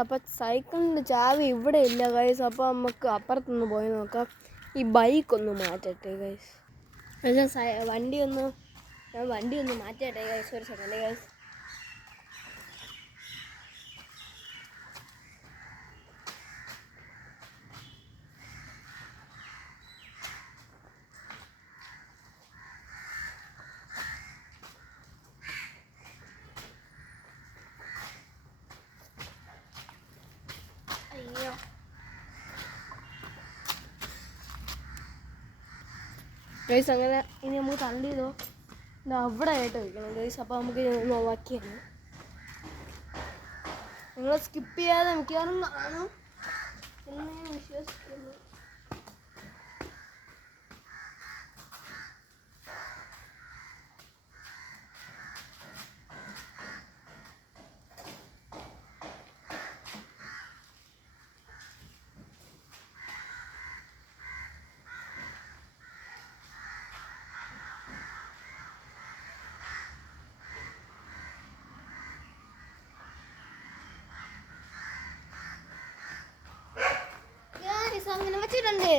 അപ്പം സൈക്കിളിൻ്റെ ചാവി ഇവിടെ ഇല്ല ഗൈസ്. അപ്പോൾ നമുക്ക് അപ്പുറത്തൊന്ന് പോയി നോക്കാം. ഈ ബൈക്കൊന്ന് മാറ്റട്ടെ ഗൈസ്. വണ്ടി ഒന്ന് മാറ്റട്ടെ ഗൈസ്. ഒരു സെക്കൻഡ് ഗൈസ്. അയ്യോ, ഗൈസ് അങ്ങനെ ഇനി നമുക്ക് തള്ളിയതോ അവിടെ ആയിട്ട് വയ്ക്കണം ഗൈസ്. അപ്പോൾ നമുക്ക് നോക്കിയാണ് നിങ്ങൾ സ്കിപ്പ് ചെയ്യാതെ മിക്കവാറും കാണും എന്ന് ഞാൻ വിശ്വസിക്കുന്നു. അങ്ങനെ വെച്ചിട്ടുണ്ട്.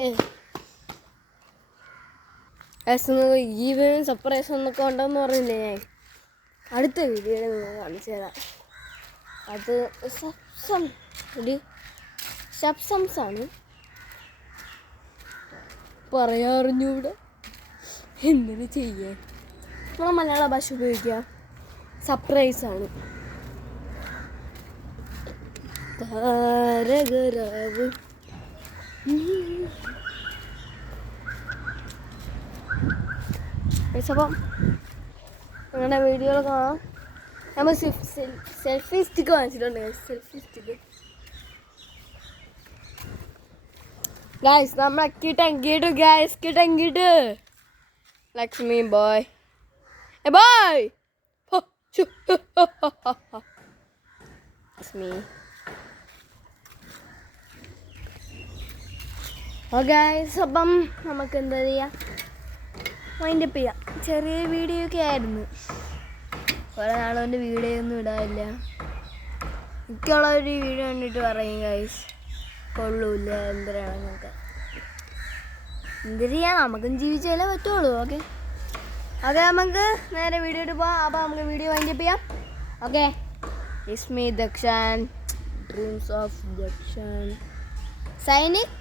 ഈവനും സർപ്രൈസ് എന്നൊക്കെ ഉണ്ടെന്ന് പറഞ്ഞില്ലേ ഞാൻ അടുത്ത വീഡിയോയിൽ നിങ്ങൾ കാണിച്ചു തരാം. അത് സബ്സംസാണ് പറയാറിഞ്ഞൂടെ എന്തിനു ചെയ്യാൻ. നമ്മൾ മലയാള ഭാഷ ഉപയോഗിക്കുക. സർപ്രൈസാണ്. താരകരാവ് അപ്പം നിങ്ങളുടെ വീഡിയോയിൽ കാണാം. നമ്മൾ സെൽഫി സ്റ്റിക്ക് വാങ്ങിച്ചിട്ടുണ്ട്. സെൽഫി സ്റ്റിക്ക് ഗൈസ് നമ്മളെ കിട്ടു ഗൈസ് കിട്ടു Lakshmi boy boy Lakshmi. Guys അപ്പം നമുക്ക് എന്താ ചെയ്യാം, വൈൻഡപ്പ് ചെയ്യാം. ചെറിയ വീഡിയോ ഒക്കെ ആയിരുന്നു. കുറേ നാളുകൊണ്ട് വീഡിയോ ഒന്നും ഇടാറില്ല. എനിക്കുള്ളൊരു വീഡിയോ കണ്ടിട്ട് പറയും ഗൈസ് കൊള്ളൂല്ല എന്തിനാണെന്നൊക്കെ. എന്ത് ചെയ്യാം, നമുക്കും ജീവിച്ചാലേ പറ്റുള്ളൂ. ഓക്കെ നമുക്ക് നേരെ വീഡിയോ ഇട്ട് പോവാം. അപ്പോൾ നമുക്ക് വീഡിയോ വൈൻഡപ്പ് ചെയ്യാം. Okay it's me Dakshan, dreams of Dakshan signing